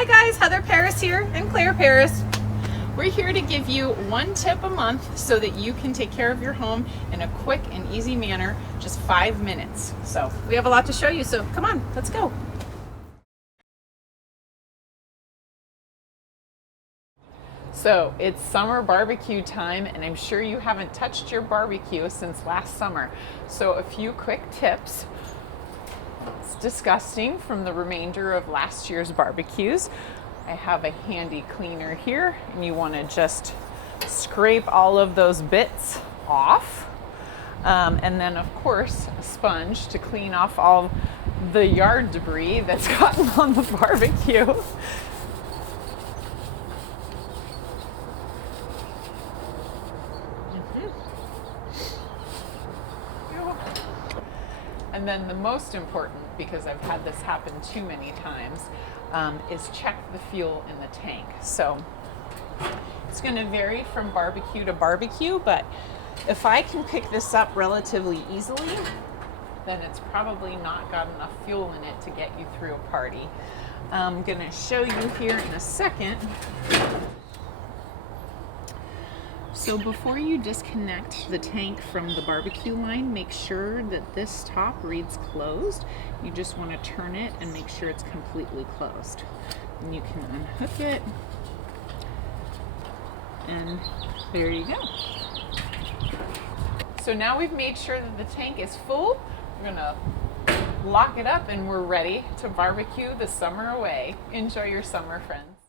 Hi guys, Heather Paris here and Claire Paris. We're here to give you one tip a month so that you can take care of your home in a quick and easy manner, just 5 minutes. So we have a lot to show you, so come on, let's go. So it's summer barbecue time, and I'm sure you haven't touched your barbecue since last summer. So a few quick tips. It's disgusting from the remainder of last year's barbecues. I have a handy cleaner here, and you want to just scrape all of those bits off. And then of course a sponge to clean off all the yard debris that's gotten on the barbecue. And then the most important, because I've had this happen too many times, is check the fuel in the tank. So it's going to vary from barbecue to barbecue, but if I can pick this up relatively easily, then it's probably not got enough fuel in it to get you through a party. I'm going to show you here in a second. So before you disconnect the tank from the barbecue line, make sure that this top reads closed. You just want to turn it and make sure it's completely closed. And you can unhook it, and there you go. So now we've made sure that the tank is full. We're gonna lock it up and we're ready to barbecue the summer away. Enjoy your summer, friends.